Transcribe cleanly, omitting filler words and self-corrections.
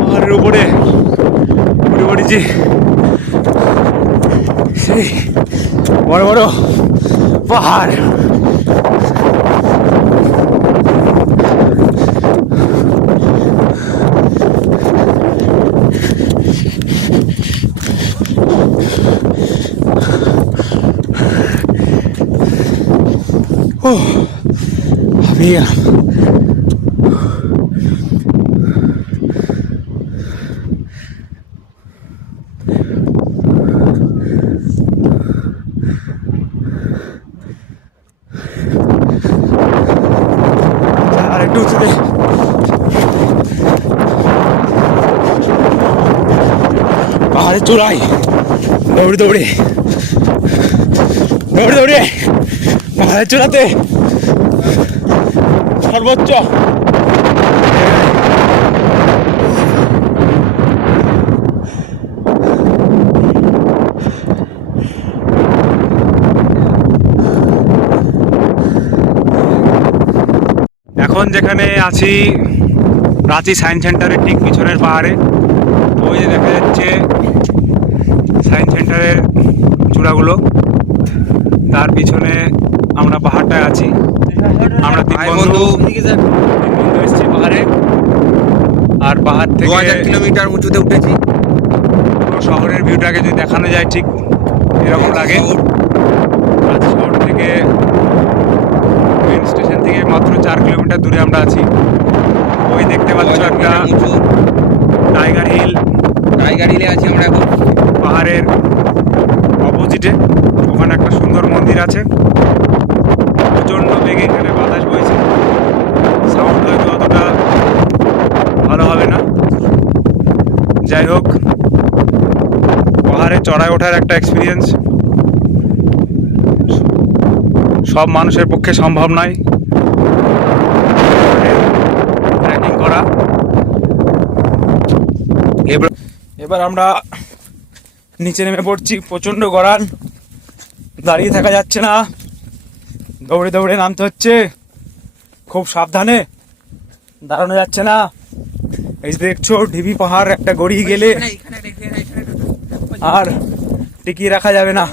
পাহাড়ের উপরে উঠে পড়েছি। সেই বড় বড় পাহাড়। হাঁপিয়ে গেলাম। আর একটু উঁচুতে পাহাড়ের চূড়ায় দৌড়ে দৌড়ে দৌড়ে দৌড়ে পাহাড়ের চূড়াতে সর্বোচ্চ এখন যেখানে আছি রাঁচি সায়েন্স সেন্টারের ঠিক পিছনের পাহাড়ে। ওই যে দেখা যাচ্ছে সায়েন্স সেন্টারের চূড়াগুলো, তার পিছনে আমরা পাহাড়টায় আছি। আমরা তিন বন্ধু এসেছি পাহাড়ে, আর পাহাড় থেকে 2000 কিলোমিটার উঁচুতে উঠেছি। পুরো শহরের ভিউটাকে যদি দেখানো যায় ঠিক এরকম লাগে। রাঁচি শহর থেকে মেন স্টেশন থেকে মাত্র 4 কিলোমিটার দূরে আমরা আছি। ওই দেখতে পাচ্ছ একটা উঁচু টাইগার হিল। টাইগার হিলে আছি আমরা এখন। পাহাড়ের অপোজিটে ওখানে একটা সুন্দর মন্দির আছে। প্রচণ্ড বেগে এখানে বাতাস বইছে, সাউন্ড হয়তো অতটা ভালো হবে না। যাই হোক, পাহাড়ে চড়ায় ওঠার একটা এক্সপিরিয়েন্স সব মানুষের পক্ষে সম্ভব নয় ট্রেকিং করা। এবার আমরা নিচে নেমে পড়ছি। প্রচণ্ড গড়ান, দাঁড়িয়ে থাকা যাচ্ছে না, দৌড়ে দৌড়ে নামতে হচ্ছে। খুব সাবধানে, দাঁড়ানো যাচ্ছে না। এই যে দেখছো ঢিবি পাহাড় একটা গড়িয়ে গেলে আর টিকিয়ে রাখা যাবে না।